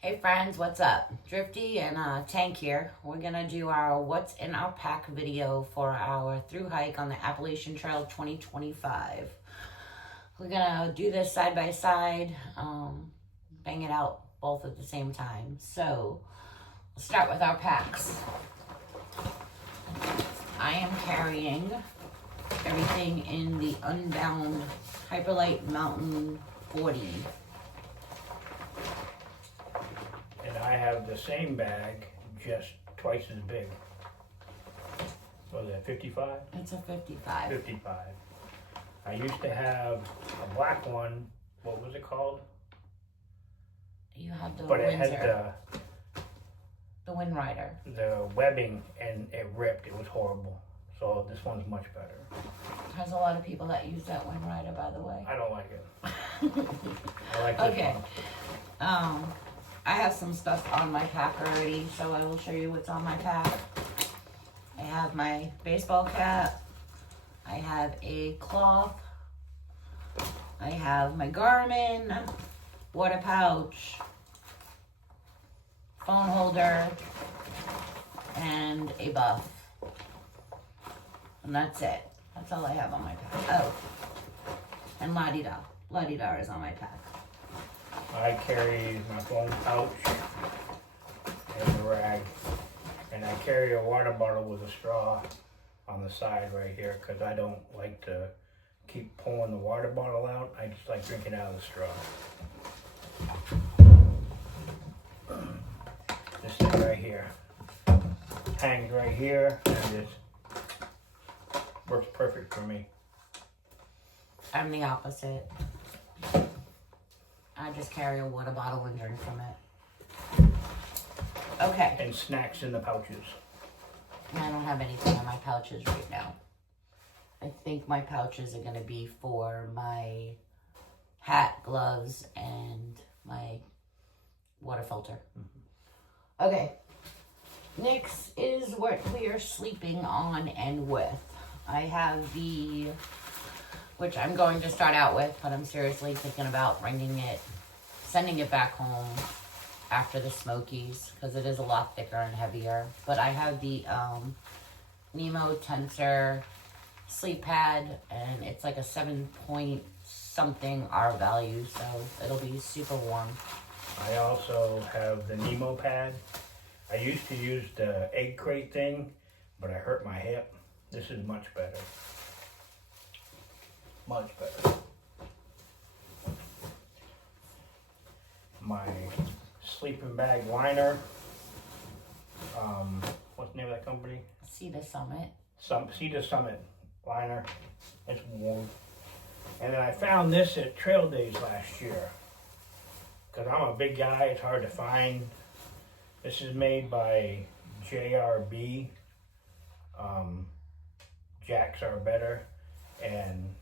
Hey friends, what's up? Drifty and Tank here. We're gonna do our what's in our pack video for our through hike on the Appalachian Trail 2025. We're gonna do this side by side, bang it out both at the same time. So we'll start with our packs. I am carrying everything in the Unbound Hyperlight Mountain 40. And I have the same bag, just twice as big. What was that, 55? It's a 55. 55. I used to have a black one. What was it called? You have the But it Windsor, had the Wind Rider. the webbing and it ripped. It was horrible. So this one's much better. There's a lot of people that use that Wind Rider, by the way. I don't like it. I like this Okay. one. I have some stuff on my pack already, so I will show you what's on my pack. I have my baseball cap. I have a cloth. I have my Garmin, water pouch, phone holder, and a buff. And that's it. That's all I have on my pack. Oh, and la-di-da. La-di-da is on my pack. I carry my phone pouch and the rag. And I carry a water bottle with a straw on the side right here because I don't like to keep pulling the water bottle out. I just like drinking out of the straw. This thing right here hangs right here and it works perfect for me. I'm the opposite. I just carry a water bottle and drink from it. Okay. And snacks in the pouches. I don't have anything in my pouches right now. I think my pouches are going to be for my hat, gloves, and my water filter. Mm-hmm. Okay. Next is what we are sleeping on and with. I have the, which I'm going to start out with, but I'm seriously thinking about sending it back home after the Smokies, because it is a lot thicker and heavier. But I have the Nemo Tensor sleep pad, and it's like a 7-point something R value, so it'll be super warm. I also have the Nemo pad. I used to use the egg crate thing, but I hurt my hip. This is much better. Much better. My sleeping bag liner. What's the name of that company? Cedar Summit. Cedar Summit liner. It's warm. And then I found this at Trail Days last year. Because I'm a big guy, it's hard to find. This is made by JRB. Jacks are better. And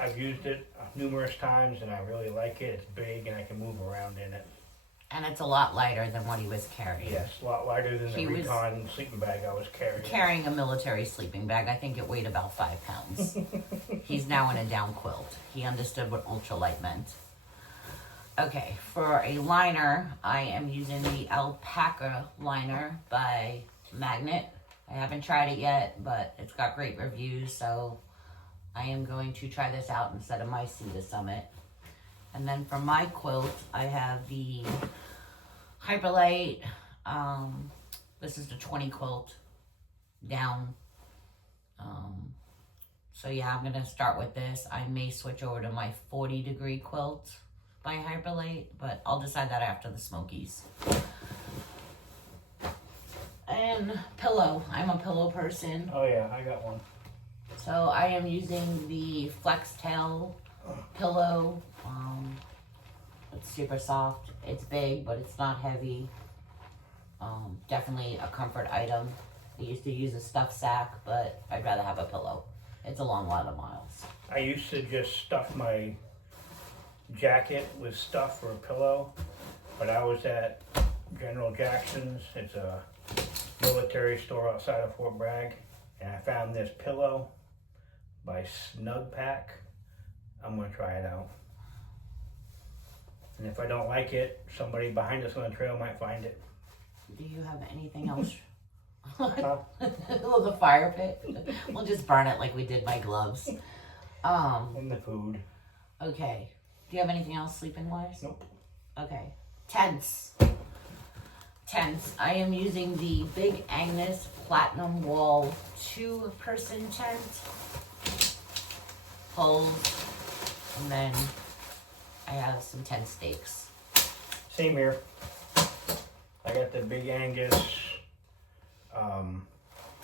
I've used it numerous times and I really like it. It's big and I can move around in it. And it's a lot lighter than what he was carrying. Yes, a lot lighter than the Recon sleeping bag I was carrying. Carrying a military sleeping bag. I think it weighed about 5 pounds. He's now in a down quilt. He understood what ultralight meant. Okay, for a liner, I am using the Alpaca liner by Magnet. I haven't tried it yet, but it's got great reviews, so I am going to try this out instead of my Cedar Summit. And then for my quilt, I have the Hyperlight. This is the 20 quilt down. So yeah, I'm going to start with this. I may switch over to my 40-degree quilt by Hyperlight, but I'll decide that after the Smokies. And pillow. I'm a pillow person. Oh yeah, I got one. So I am using the Flex Tail pillow. It's super soft. It's big, but it's not heavy. Definitely a comfort item. I used to use a stuffed sack, but I'd rather have a pillow. It's a long lot of miles. I used to just stuff my jacket with stuff for a pillow, but I was at General Jackson's. It's a military store outside of Fort Bragg, and I found this pillow by Snug Pack. I'm gonna try it out. And if I don't like it, somebody behind us on the trail might find it. Do you have anything else? Huh? Oh, the fire pit. We'll just burn it like we did my gloves. And the food. Okay. Do you have anything else sleeping wise? Nope. Okay. Tents. Tents. I am using the Big Angus Platinum Wall 2-person tent. Poles. And then I have some tent stakes. Same here. I got the Big Angus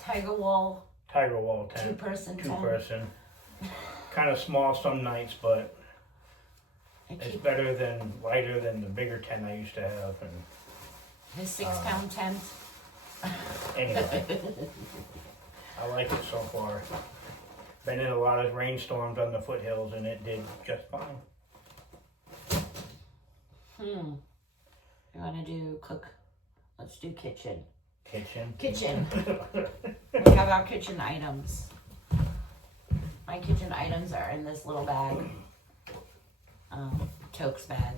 Tiger Wall Tiger Wall tent. 2-person tent. 2-person. Kind of small some nights, but it's better than, lighter than the bigger tent I used to have. And his 6-pound tent. anyway, I like it so far. Been in a lot of rainstorms on the foothills, and it did just fine. You wanna do cook? Let's do kitchen. Kitchen. Kitchen. We have our kitchen items. My kitchen items are in this little bag. Toke's bag.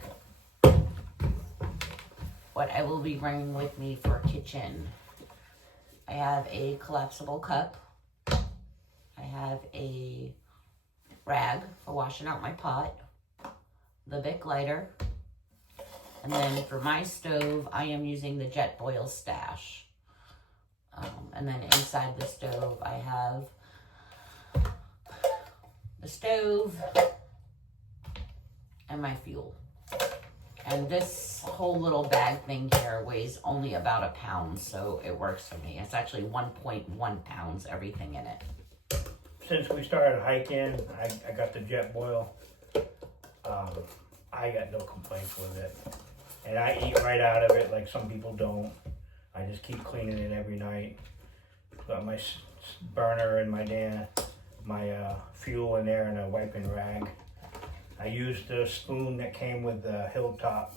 What I will be bringing with me for kitchen. I have a collapsible cup. I have a rag for washing out my pot. The Bic lighter. And then for my stove, I am using the Jet Boil Stash. And then inside the stove, I have the stove and my fuel. And this whole little bag thing here weighs only about 1 pound, so it works for me. It's actually 1.1 pounds, everything in it. Since we started hiking, I got the Jet Boil. I got no complaints with it. And I eat right out of it like some people don't. I just keep cleaning it every night. Got my burner and my fuel in there and a wiping rag. I used the spoon that came with the Hilltop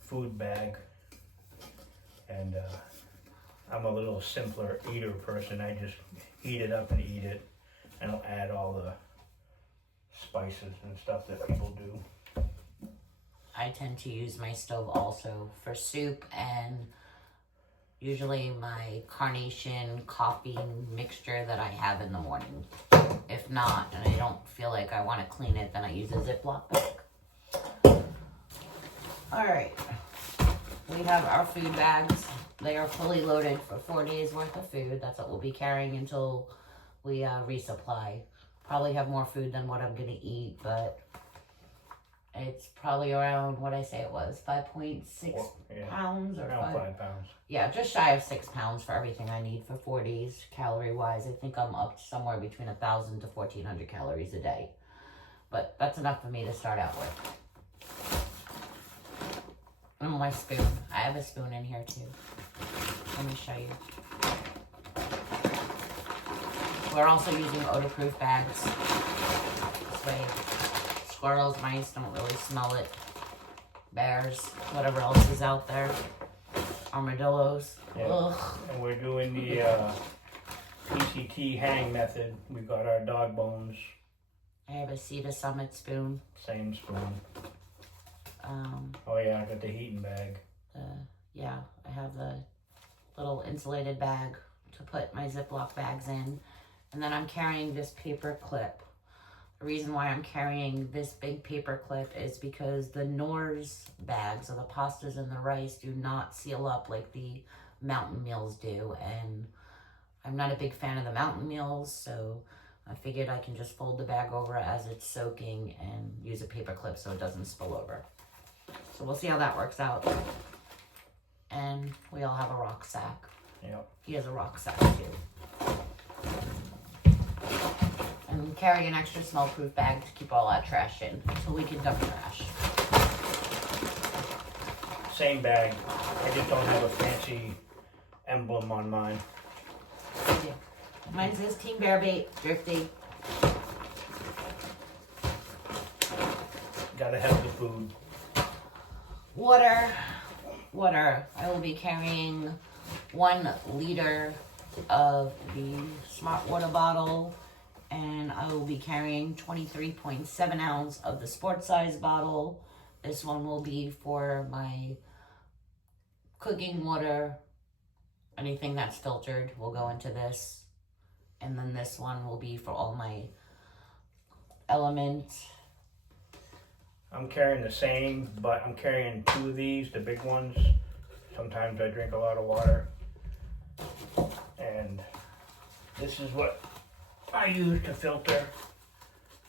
food bag. And I'm a little simpler eater person. I just heat it up and eat it. I don't add all the spices and stuff that people do. I tend to use my stove also for soup and usually my carnation coffee mixture that I have in the morning. If not, and I don't feel like I want to clean it, then I use a Ziploc bag. Alright, we have our food bags. They are fully loaded for 4 days worth of food. That's what we'll be carrying until we resupply. Probably have more food than what I'm going to eat, but it's probably around what I say it was, 5.6 pounds or around 5 pounds. Yeah, just shy of 6 pounds for everything I need for 4 days, calorie wise. I think I'm up somewhere between 1,000 to 1,400 calories a day. But that's enough for me to start out with. And my spoon. I have a spoon in here too. Let me show you. We're also using odor-proof bags. This way, squirrels, mice don't really smell it. Bears, whatever else is out there. Armadillos. Yeah. Ugh. And we're doing the PCT hang method. We got our dog bones. I have a Cedar Summit spoon. Same spoon. Oh yeah, I got the heating bag. Yeah, I have the little insulated bag to put my Ziploc bags in. And then I'm carrying this paper clip. The reason why I'm carrying this big paper clip is because the Knorr's bags, or the pastas and the rice, do not seal up like the mountain meals do. And I'm not a big fan of the mountain meals, so I figured I can just fold the bag over as it's soaking and use a paper clip so it doesn't spill over. So we'll see how that works out. And we all have a rucksack. Yep. He has a rucksack too. And carry an extra smell-proof bag to keep all that trash in until we can dump trash. Same bag. I just don't have a fancy emblem on mine. Yeah. Mine says Team Bear Bait, Drifty. Gotta have the food. Water. I will be carrying 1 liter of the Smart Water bottle, and I will be carrying 23.7 ounce of the sport size bottle, This one will be for my cooking water. Anything that's filtered will go into this. And then this one will be for all my elements. I'm carrying the same, but I'm carrying 2 of these, the big ones. Sometimes I drink a lot of water. And this is what I use to filter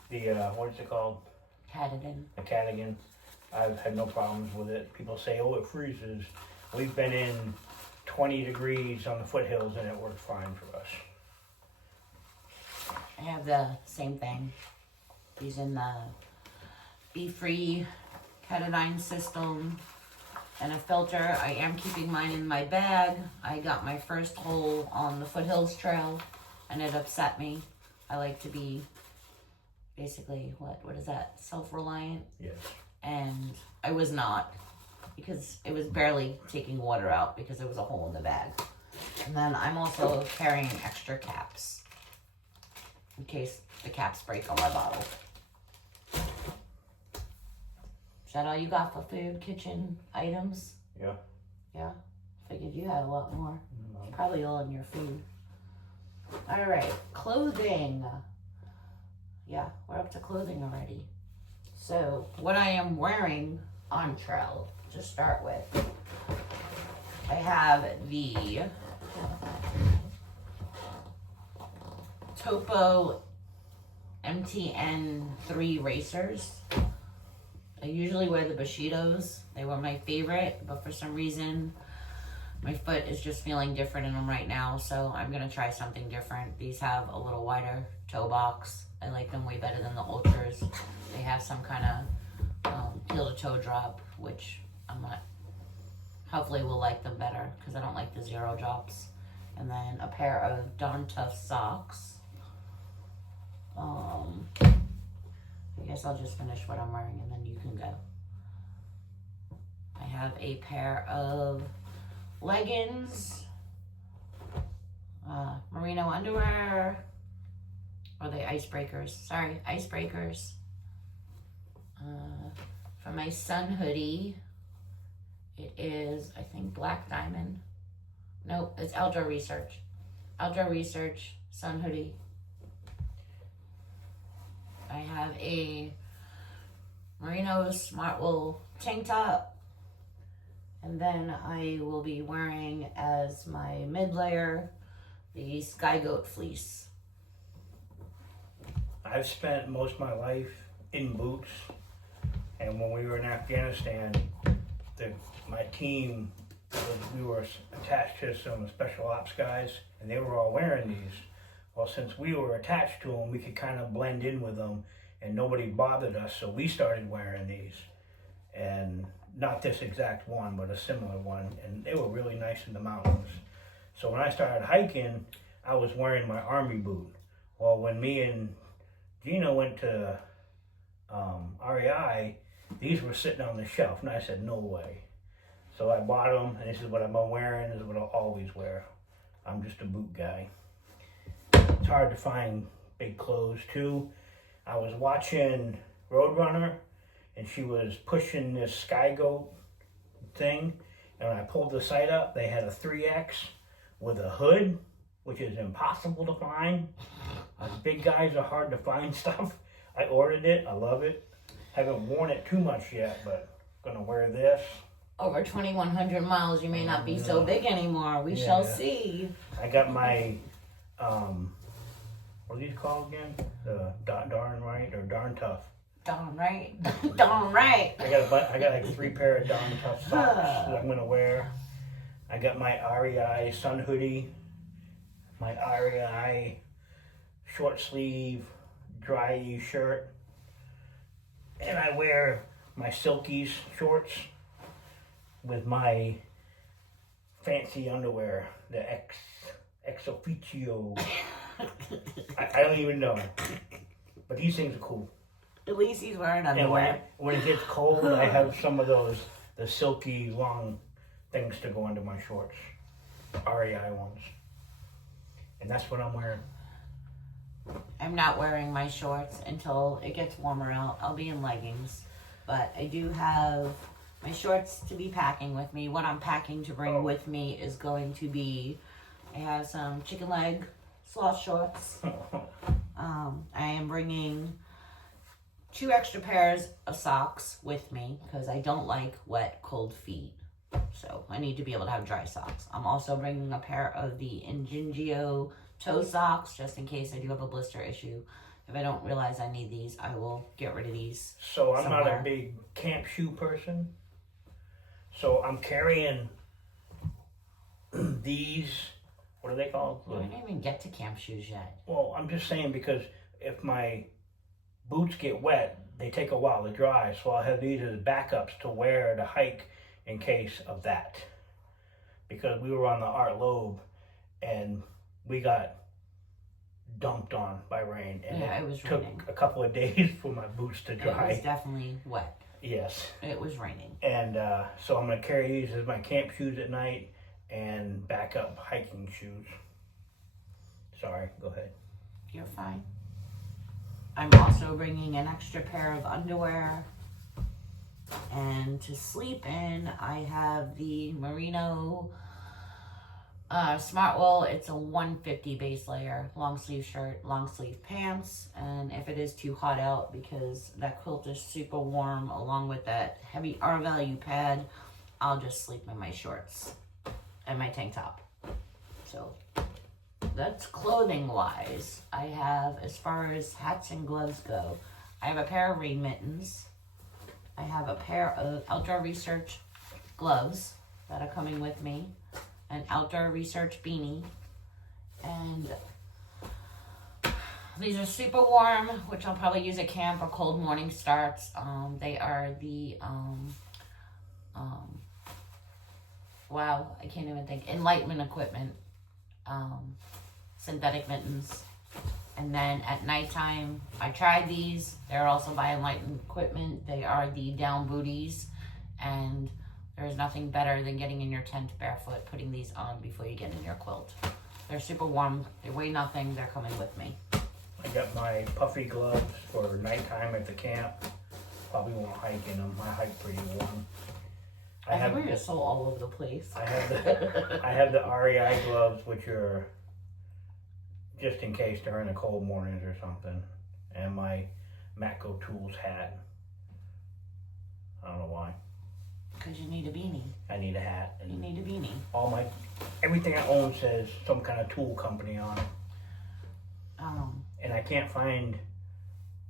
the, what is it called? Catagen. The Catagen. I've had no problems with it. People say, oh, it freezes. We've been in 20 degrees on the foothills and it works fine for us. I have the same thing. Using the Be Free Catagen system and a filter. I am keeping mine in my bag. I got my first hole on the Foothills Trail and it upset me. I like to be basically, what is that? Self-reliant? Yes. And I was not, because it was barely taking water out because there was a hole in the bag. And then I'm also carrying extra caps in case the caps break on my bottle. Is that all you got for food, kitchen items? Yeah. Yeah? Figured you had a lot more. No. Probably all in your food. Alright, clothing. Yeah, we're up to clothing already. So, what I am wearing on trail, to start with, I have the Topo MTN3 racers. I usually wear the Bushidos. They were my favorite, but for some reason, my foot is just feeling different in them right now, so I'm going to try something different. These have a little wider toe box. I like them way better than the Ultras. They have some kind of heel-to-toe drop, which I'm not... Hopefully we'll like them better, because I don't like the zero drops. And then a pair of Dawn Tough socks. I guess I'll just finish what I'm wearing and then you can go. I have a pair of leggings, merino underwear, or the icebreakers. Sorry, icebreakers. For my sun hoodie, it is, I think, Black Diamond. Nope, it's Outdoor Research. Outdoor Research sun hoodie. I have a merino smart wool tank top. And then I will be wearing as my mid layer the Sky Goat fleece. I've spent most of my life in boots, and when we were in Afghanistan, my team, we were attached to some special ops guys, and they were all wearing these. Well, since we were attached to them, we could kind of blend in with them, and nobody bothered us, so we started wearing these. And not this exact one, but a similar one, and they were really nice in the mountains. So when I started hiking, I was wearing my army boot. Well, when me and Gina went to REI, these were sitting on the shelf, and I said, no way. So I bought them, and this is what I've been wearing, this is what I'll always wear. I'm just a boot guy. It's hard to find big clothes, too. I was watching Roadrunner, and she was pushing this Sky Goat thing, and when I pulled the site up, they had a 3X with a hood, which is impossible to find. Big guys are hard to find stuff. I ordered it, I love it. Haven't worn it too much yet, but gonna wear this. Over 2,100 miles, you may not be so big anymore. We shall see. I got my, what are these called again? The Darn Right or Darn Tough. Darn right. Darn right. I got like 3 pair of Darn Tough socks that I'm gonna wear. I got my REI sun hoodie, my REI short sleeve dry shirt, and I wear my Silkies shorts with my fancy underwear, the Ex Officio. I don't even know, but these things are cool. At least he's wearing And underwear. when it gets cold, I have some of those, the silky long things to go under my shorts, REI ones. And that's what I'm wearing. I'm not wearing my shorts until it gets warmer out. I'll be in leggings. But I do have my shorts to be packing with me. What I'm packing to bring with me is going to be, I have some chicken leg sloth shorts. I am bringing 2 extra pairs of socks with me because I don't like wet, cold feet. So I need to be able to have dry socks. I'm also bringing a pair of the Ingingio toe socks just in case I do have a blister issue. If I don't realize I need these, I will get rid of these. So I'm not a big camp shoe person. So I'm carrying these, what are they called? I didn't even get to camp shoes yet. Well, I'm just saying because if my boots get wet, they take a while to dry. So I'll have these as backups to wear to hike in case of that. Because we were on the Art Lobe and we got dumped on by rain. And yeah, it was took raining. a couple of days for my boots to dry. It was definitely wet. Yes. It was raining. And so I'm going to carry these as my camp shoes at night and backup hiking shoes. Sorry, go ahead. You're fine. I'm also bringing an extra pair of underwear. And to sleep in, I have the Merino Smart Wool. It's a 150 base layer, long sleeve shirt, long sleeve pants. And if it is too hot out, because that quilt is super warm, along with that heavy R value pad, I'll just sleep in my shorts and my tank top. So that's clothing wise. I have, as far as hats and gloves go, I have a pair of rain mittens. I have a pair of Outdoor Research gloves that are coming with me, an Outdoor Research beanie, and these are super warm, which I'll probably use at camp or cold morning starts. They are the wow, I can't even think, Enlightenment Equipment synthetic mittens. And then at nighttime, I tried these. They're also by Enlightened Equipment. They are the down booties. And there's nothing better than getting in your tent barefoot, putting these on before you get in your quilt. They're super warm. They weigh nothing. They're coming with me. I got my puffy gloves for nighttime at the camp. Probably won't hike in them. I hike pretty warm. I have your soul all over the place. I have the REI gloves, which are just in case during the cold mornings or something, and my Matco Tools hat. I don't know why. Because you need a beanie. I need a hat. You need a beanie. Everything I own says some kind of tool company on it. And I can't find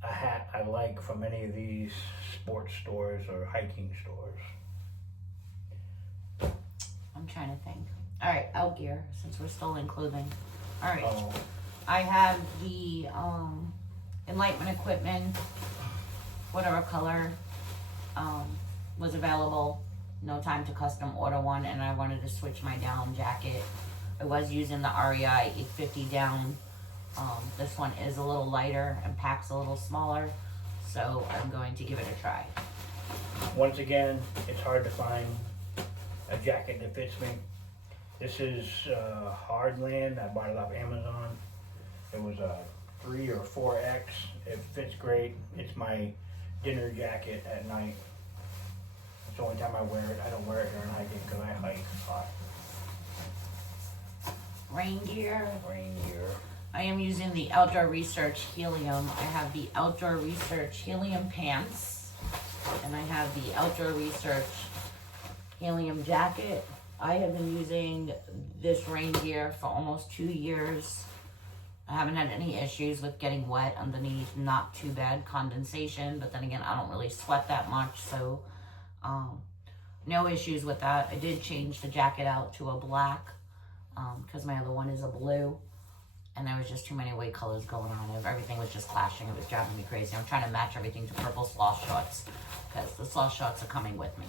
a hat I like from any of these sports stores or hiking stores. I'm trying to think. All right, out gear, since we're still in clothing. All right. Oh. I have the Enlightenment Equipment, whatever color was available. No time to custom order one, and I wanted to switch my down jacket. I was using the REI 850 down. This one is a little lighter and packs a little smaller, so I'm going to give it a try. Once again, it's hard to find a jacket that fits me. This is Hardland. I bought it off Amazon. It was a 3 or 4X. It fits great. It's my dinner jacket at night. It's the only time I wear it. I don't wear it during hiking because I hike hot. Rain gear. Rain gear. I am using the Outdoor Research Helium. I have the Outdoor Research Helium pants, and I have the Outdoor Research Helium jacket. I have been using this rain gear for almost 2 years. I haven't had any issues with getting wet underneath. Not too bad condensation, but then again, I don't really sweat that much, so no issues with that. I did change the jacket out to a black because my other one is a blue, and there was just too many white colors going on. Everything was just clashing. It was driving me crazy. I'm trying to match everything to purple sloth shorts because the sloth shorts are coming with me.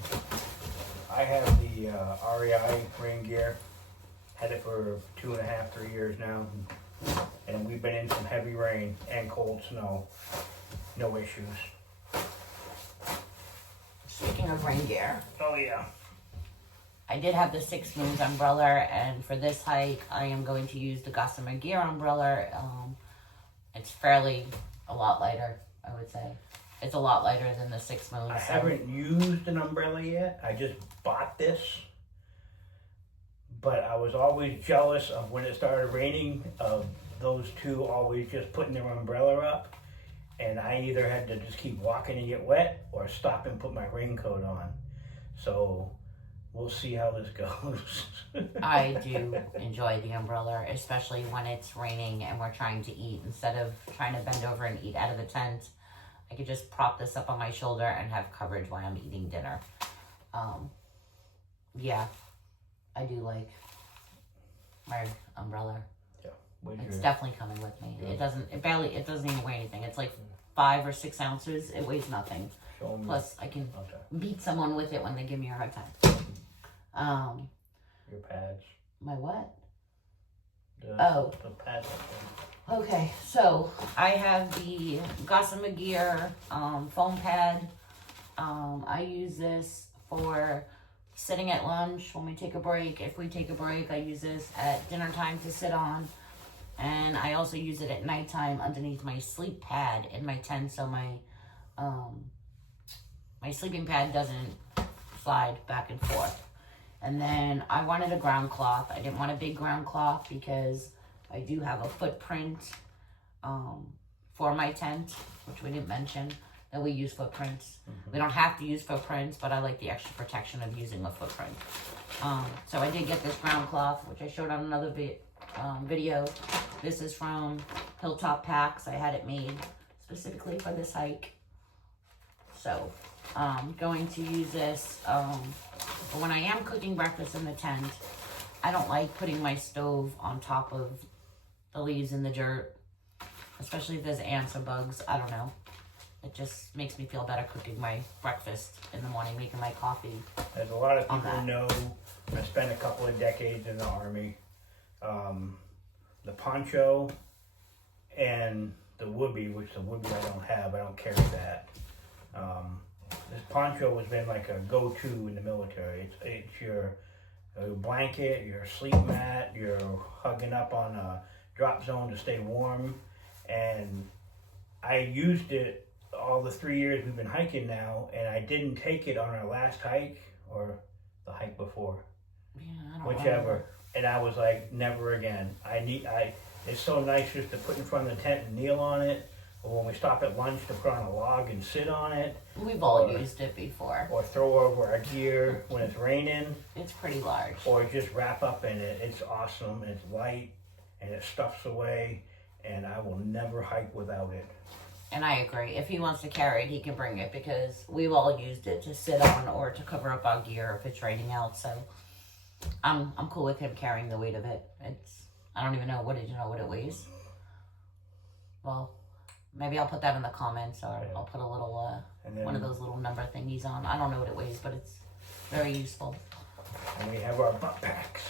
I have the REI rain gear. Had it for 2.5, 3 years now. And we've been in some heavy rain and cold snow. No issues. Speaking of rain gear. Oh yeah. I did have the 6 Moons umbrella, and for this hike, I am going to use the Gossamer Gear umbrella. It's fairly a lot lighter, I would say. It's a lot lighter than the Six Moons. I haven't used an umbrella yet. I just bought this. But I was always jealous of when it started raining, of those two always just putting their umbrella up. And I either had to just keep walking and get wet or stop and put my raincoat on. So we'll see how this goes. I do enjoy the umbrella, especially when it's raining and we're trying to eat. Instead of trying to bend over and eat out of the tent, I could just prop this up on my shoulder and have coverage while I'm eating dinner. Yeah, I do like my umbrella. It's definitely coming with me. Yeah. It doesn't even weigh anything. It's like 5 or 6 ounces. It weighs nothing. Plus, I can beat someone with it when they give me a hard time. Your pads. My what? The pads. Okay, so I have the Gossamer Gear foam pad. I use this for sitting at lunch when we take a break. If we take a break, I use this at dinner time to sit on. And I also use it at nighttime underneath my sleep pad in my tent, so my my sleeping pad doesn't slide back and forth. And then I wanted a ground cloth. I didn't want a big ground cloth because I do have a footprint for my tent, which we didn't mention, that we use footprints. We don't have to use footprints, but I like the extra protection of using a footprint. So I did get this ground cloth, which I showed on another video. This is from Hilltop Packs. I had it made specifically for this hike. So I'm going to use this but when I am cooking breakfast in the tent. I don't like putting my stove on top of the leaves in the dirt, especially if there's ants or bugs. I don't know. It just makes me feel better cooking my breakfast in the morning, making my coffee. As a lot of people know, I spent a couple of decades in the Army. The poncho and the whoopee, which the whoopee I don't have, I don't carry that. This poncho has been like a go-to in the military. It's your blanket, your sleep mat, you're hugging up on a drop zone to stay warm. And I used it all the 3 years we've been hiking now, and I didn't take it on our last hike or the hike before. Yeah, I don't whichever. remember. And I was like, never again. It's so nice just to put in front of the tent and kneel on it. Or when we stop at lunch to put on a log and sit on it. We've all used it before. Or throw over our gear when it's raining. It's pretty large. Or just wrap up in it. It's awesome. And it's light. And it stuffs away. And I will never hike without it. And I agree. If he wants to carry it, he can bring it. Because we've all used it to sit on or to cover up our gear if it's raining out. So I'm cool with him carrying the weight of it. I don't even know. Did you know what it weighs? Well, maybe I'll put that in the comments, or I'll put a little one of those little number thingies on. I don't know what it weighs, but it's very useful. And we have our butt packs.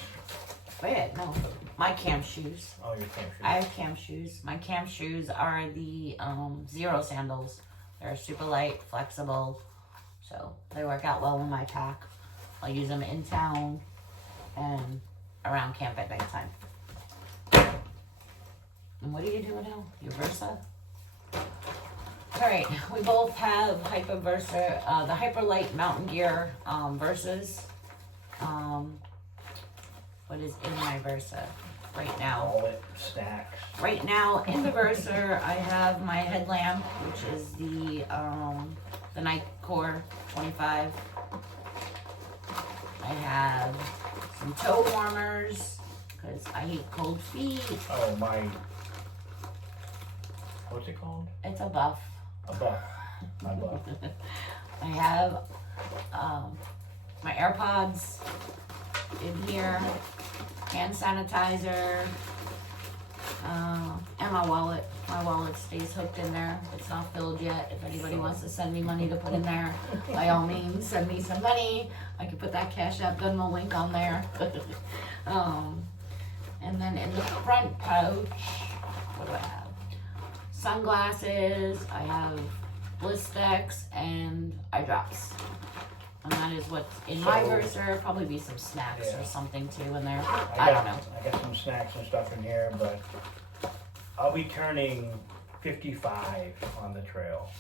Wait, no, my camp shoes. Oh, your camp shoes. I have camp shoes. My camp shoes are the Zero sandals. They're super light, flexible, so they work out well in my pack. I'll use them in town and around camp at nighttime. And what are you doing now? Your Versa? Alright, we both have Hyper Versa, the Hyperlight Mountain Gear Versas. What is in my Versa right now? Wallet, snacks. Right now in the Versa, I have my headlamp, which is the Night Core 25. I have some toe warmers because I hate cold feet. Oh, what's it called? It's a buff. A buff. My buff. I have my AirPods in here, hand sanitizer, and my wallet. My wallet stays hooked in there. It's not filled yet. If anybody wants to send me money to put in there, by all means, send me some money. I can put that Cash App Venmo link on there. And then in the front pouch, what do I have? Sunglasses, I have Blistex, and eye drops. And that is what's in my Versa. Probably be some snacks or something too in there. I don't know. I got some snacks and stuff in here, but I'll be turning 55 on the trail.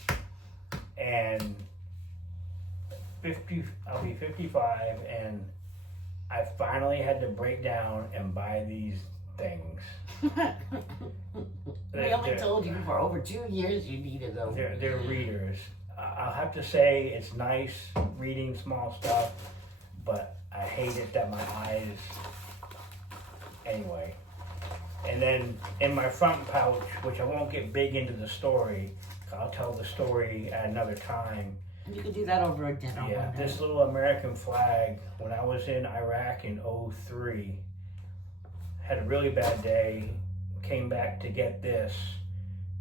and I'll be 55, and I finally had to break down and buy these things. We only told you for over 2 years you needed them. They're readers. I'll have to say it's nice reading small stuff, but I hate it that my eyes. Anyway, and then in my front pouch, which I won't get big into the story, I'll tell the story at another time. You could do that over a dinner. Yeah, this little American flag, when I was in Iraq in 2003, had a really bad day, came back to get this,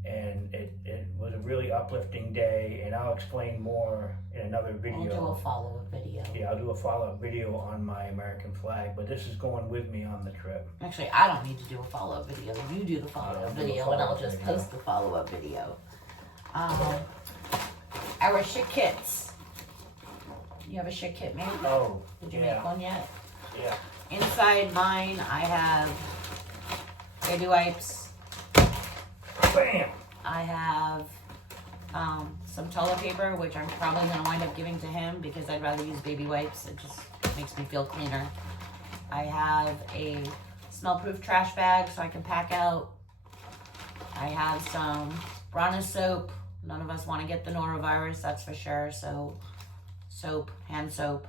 and it was a really uplifting day, and I'll explain more in another video. We'll do a follow-up video. Yeah, I'll do a follow-up video on my American flag, but this is going with me on the trip. Actually, I don't need to do a follow-up video. You do the follow-up video, and I'll just post the follow-up video. Our shit kits. You have a shit kit made? Oh, Did you make one yet? Yeah. Inside mine, I have baby wipes. Bam! I have some toilet paper, which I'm probably going to wind up giving to him because I'd rather use baby wipes. It just makes me feel cleaner. I have a smell-proof trash bag so I can pack out. I have some Brana soap. None of us want to get the norovirus, that's for sure. So soap, hand soap.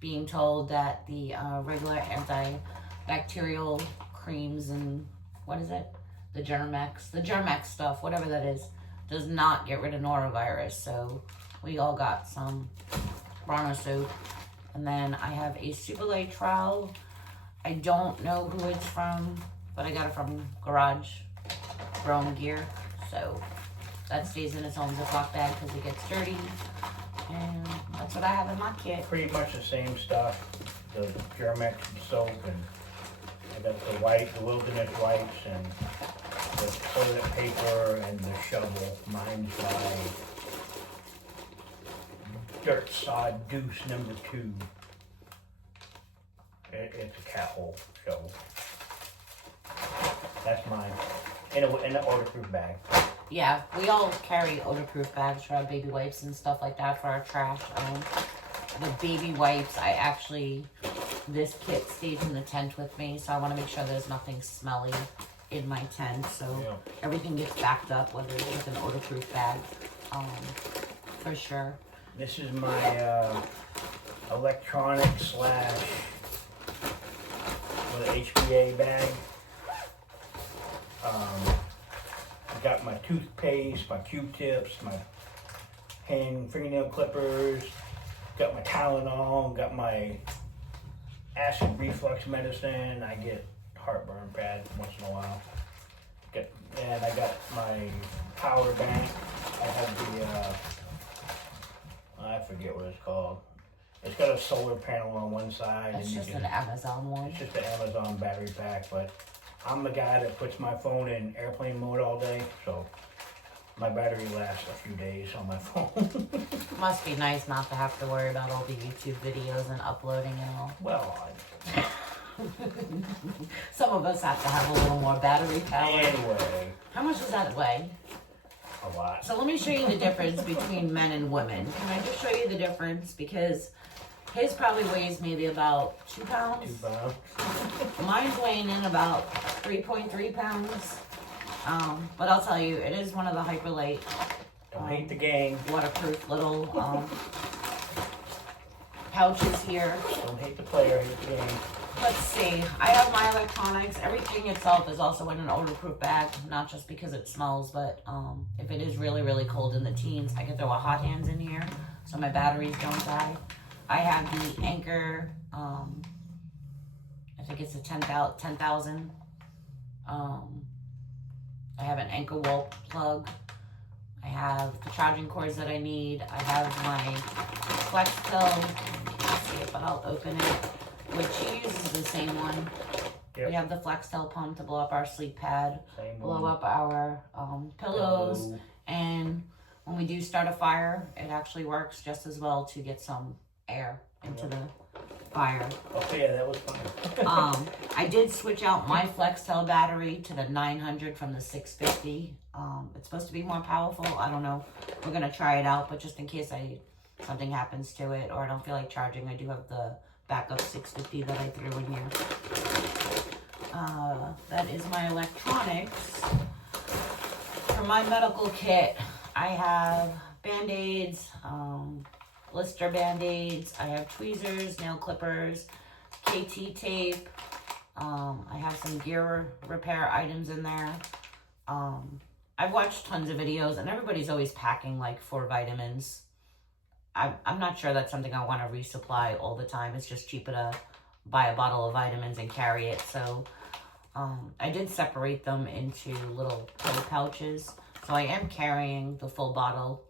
Being told that the regular antibacterial creams and what is it? The Germex stuff, whatever that is, does not get rid of norovirus. So we all got some Brana soap. And then I have a super light trowel. I don't know who it's from, but I got it from Garage Grooming Gear. So that stays in its own Ziploc bag because it gets dirty. And that's what I have in my kit. Pretty much the same stuff. The Germex soap, and I got the wilderness wipes, and the toilet paper, and the shovel. Mine's by Dirt Sod Deuce #2. It's a cat hole shovel. That's mine. In an odor-proof bag. Yeah, we all carry odor-proof bags for our baby wipes and stuff like that for our trash. The baby wipes, this kit stays in the tent with me, so I want to make sure there's nothing smelly in my tent, so everything gets backed up, whether it's with an odor-proof bag, for sure. This is my electronic / HBA bag. I got my toothpaste, my Q-tips, my fingernail clippers, got my Tylenol, got my acid reflux medicine. I get heartburn bad once in a while. And I got my power bank. I have I forget what it's called. It's got a solar panel on one side. It's just an Amazon one. It's just an Amazon battery pack, but I'm the guy that puts my phone in airplane mode all day, so my battery lasts a few days on my phone. Must be nice not to have to worry about all the YouTube videos and uploading and all. Well, some of us have to have a little more battery power. Anyway. How much does that weigh? A lot. So let me show you the difference between men and women. Can I just show you the difference? Because his probably weighs maybe about 2 pounds. 2 pounds. Mine's weighing in about 3.3 pounds. But I'll tell you, it is one of the hyper light. Don't hate the game. Waterproof little pouches here. Don't hate the player, hate the game. Let's see. I have my electronics. Everything itself is also in an odor-proof bag, not just because it smells, but if it is really, really cold in the teens, I can throw a hot hands in here so my batteries don't die. I have the Anchor, I think it's a 10,000. I have an Anchor wall plug. I have the charging cords that I need. I have my Flex Pill. Let's see if I'll open it. Which she uses the same one. Yep. We have the Flextel pump to blow up our sleep pad, Same blow one. up our pillows, and when we do start a fire, it actually works just as well to get some air into the fire. Oh yeah, that was fun. I did switch out my Flextel battery to the 900 from the 650. It's supposed to be more powerful. I don't know. We're going to try it out, but just in case something happens to it or I don't feel like charging, I do have the backup 650 that I threw in here. That is my electronics. For my medical kit, I have Band-Aids, blister Band-Aids, I have tweezers, nail clippers, KT tape, I have some gear repair items in there. I've watched tons of videos and everybody's always packing like 4 vitamins. I'm not sure that's something I want to resupply all the time. It's just cheaper to buy a bottle of vitamins and carry it. So I did separate them into little pill pouches. So I am carrying the full bottle.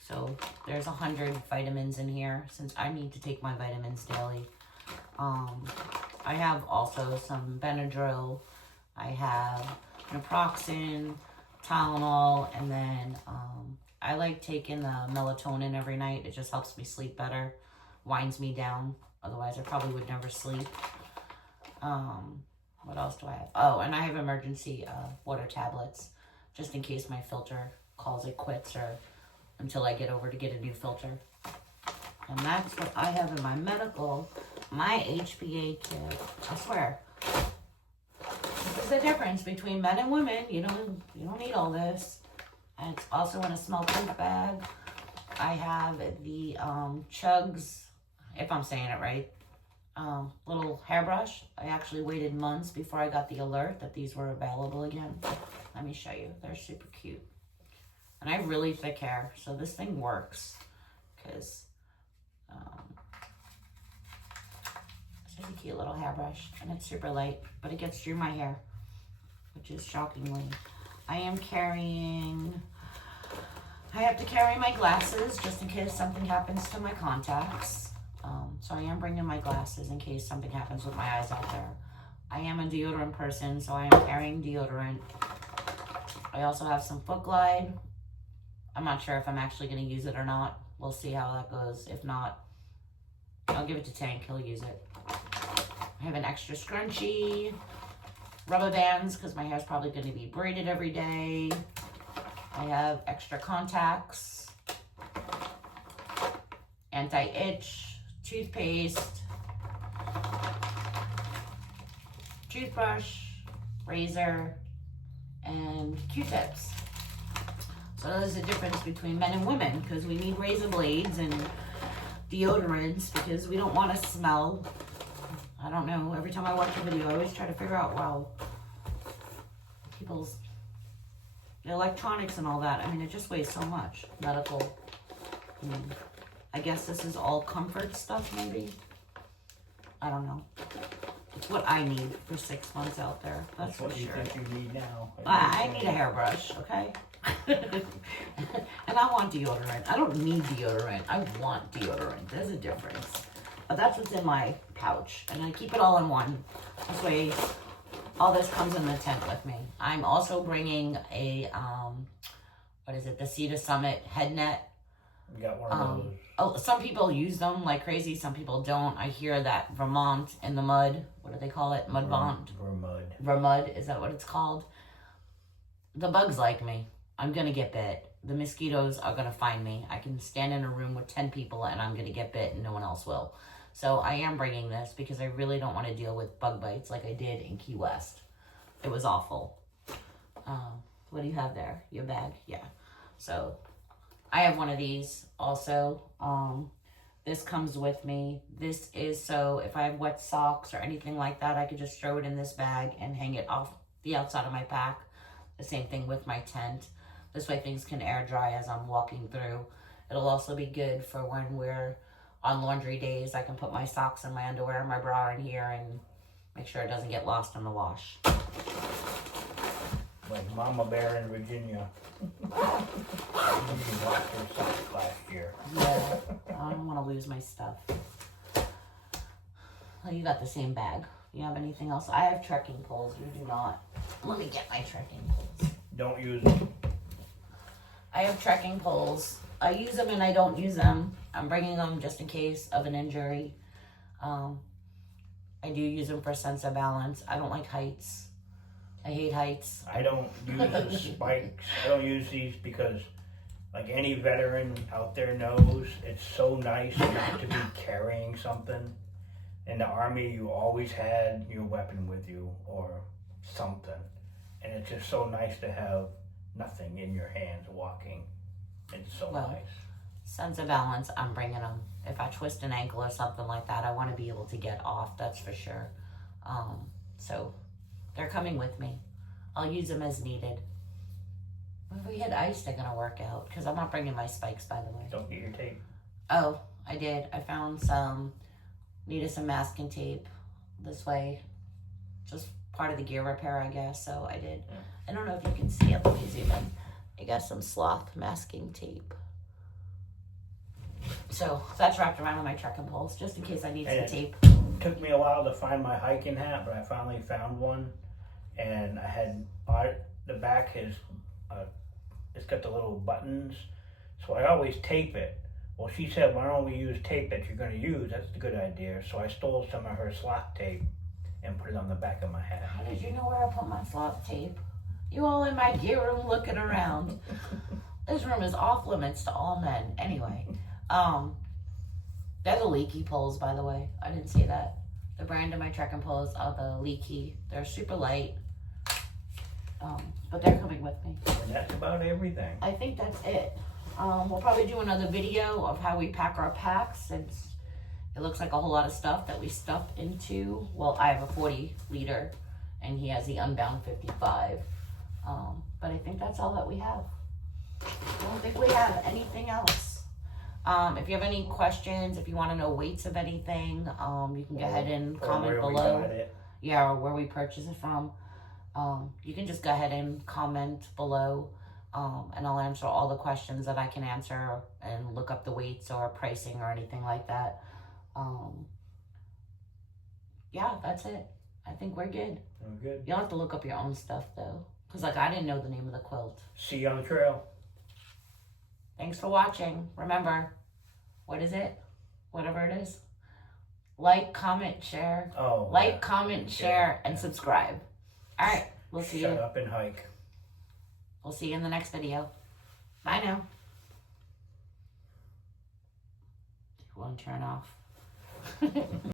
So there's 100 vitamins in here since I need to take my vitamins daily. I have also some Benadryl. I have naproxen, Tylenol, and then I like taking the melatonin every night. It just helps me sleep better, winds me down. Otherwise, I probably would never sleep. What else do I have? Oh, and I have emergency water tablets, just in case my filter calls it quits or until I get over to get a new filter. And that's what I have in my medical, my HBA kit. I swear. There's a difference between men and women. You don't need all this. And it's also in a smell-proof bag. I have the Chugs, if I'm saying it right, little hairbrush. I actually waited months before I got the alert that these were available again. Let me show you. They're super cute. And I have really thick hair, so this thing works. Because it's just a cute little hairbrush. And it's super light, but it gets through my hair, which is shockingly. I am carrying... I have to carry my glasses just in case something happens to my contacts. So I am bringing my glasses in case something happens with my eyes out there. I am a deodorant person, so I am carrying deodorant. I also have some Foot Glide. I'm not sure if I'm actually going to use it or not. We'll see how that goes. If not, I'll give it to Tank. He'll use it. I have an extra scrunchie, rubber bands because my hair's probably going to be braided every day. I have extra contacts, anti-itch, toothpaste, toothbrush, razor, and Q-tips. So there's a difference between men and women because we need razor blades and deodorants because we don't want to smell. I don't know. Every time I watch a video, I always try to figure out, wow, people's electronics and all that. I mean, it just weighs so much. Medical. I guess this is all comfort stuff, maybe. I don't know. It's what I need for 6 months out there. That's for what you sure. think you need now. I need a hairbrush, okay? And I want deodorant. I don't need deodorant. I want deodorant. There's a difference. But that's what's in my pouch. And I keep it all in one. This way, all this comes in the tent with me. I'm also bringing a, what is it? The Cedar Summit head net. You got one of those. Oh, some people use them like crazy. Some people don't. I hear that Vermont in the mud. What do they call it? Mudbont? Vermud. Is that what it's called? The bugs like me. I'm going to get bit. The mosquitoes are going to find me. I can stand in a room with 10 people and I'm going to get bit and no one else will. So I am bringing this because I really don't want to deal with bug bites like I did in Key West. It was awful. What do you have there? Your bag? Yeah. So I have one of these also. This comes with me. This is so if I have wet socks or anything like that, I could just throw it in this bag and hang it off the outside of my pack. The same thing with my tent. This way things can air dry as I'm walking through. It'll also be good for when we're on laundry days. I can put my socks and my underwear and my bra in here and make sure it doesn't get lost in the wash. Like Mama Bear in Virginia. You lost your socks last year. Yeah, I don't want to lose my stuff. Well, you got the same bag. You have anything else? I have trekking poles. You do not. Let me get my trekking poles. Don't use them. I have trekking poles. I use them and I don't use them. I'm bringing them just in case of an injury. I do use them for sense of balance. I don't like heights. I hate heights. I don't use the spikes. I don't use these because, like any veteran out there knows, it's so nice not to be carrying something. In the Army, you always had your weapon with you or something. And it's just so nice to have nothing in your hands walking. It's so nice. Sense of balance, I'm bringing them. If I twist an ankle or something like that, I want to be able to get off, that's for sure. So they're coming with me. I'll use them as needed. If we hit ice, they're going to work out because I'm not bringing my spikes, by the way. Don't get your tape. Oh, I did. I found some, needed some masking tape this way. Just part of the gear repair, I guess, so I did. Yeah. I don't know if you can see it. Let me zoom in. I got some sloth masking tape. So that's wrapped around on my trekking poles, just in case I need some tape. It took me a while to find my hiking hat, but I finally found one. And I had, the back is, it's got the little buttons, so I always tape it. Well, she said, why don't we use tape that you're going to use? That's a good idea. So I stole some of her sloth tape and put it on the back of my hat. How did you know where I put my sloth tape? You all in my gear room looking around. This room is off limits to all men. Anyway, they're the leaky poles, by the way. I didn't say that. The brand of my trekking poles are the leaky. They're super light. But they're coming with me. And that's about everything. I think that's it. We'll probably do another video of how we pack our packs, since it looks like a whole lot of stuff that we stuff into. Well, I have a 40 liter and he has the unbound 55. But I think that's all that we have. I don't think we have anything else. If you have any questions, if you want to know weights of anything, you can go ahead and comment below. Yeah, or where we purchase it from. You can just go ahead and comment below, and I'll answer all the questions that I can answer and look up the weights or pricing or anything like that. Yeah, that's it. I think we're good. We're good. You'll have to look up your own stuff though, because like I didn't know the name of the quilt. See you on the trail. Thanks for watching. Remember, what is it? Whatever it is. Like, comment, share. Oh. Like, comment, share, and subscribe. All right, we'll see you. Shut up and hike. We'll see you in the next video. Bye now. You want to turn off?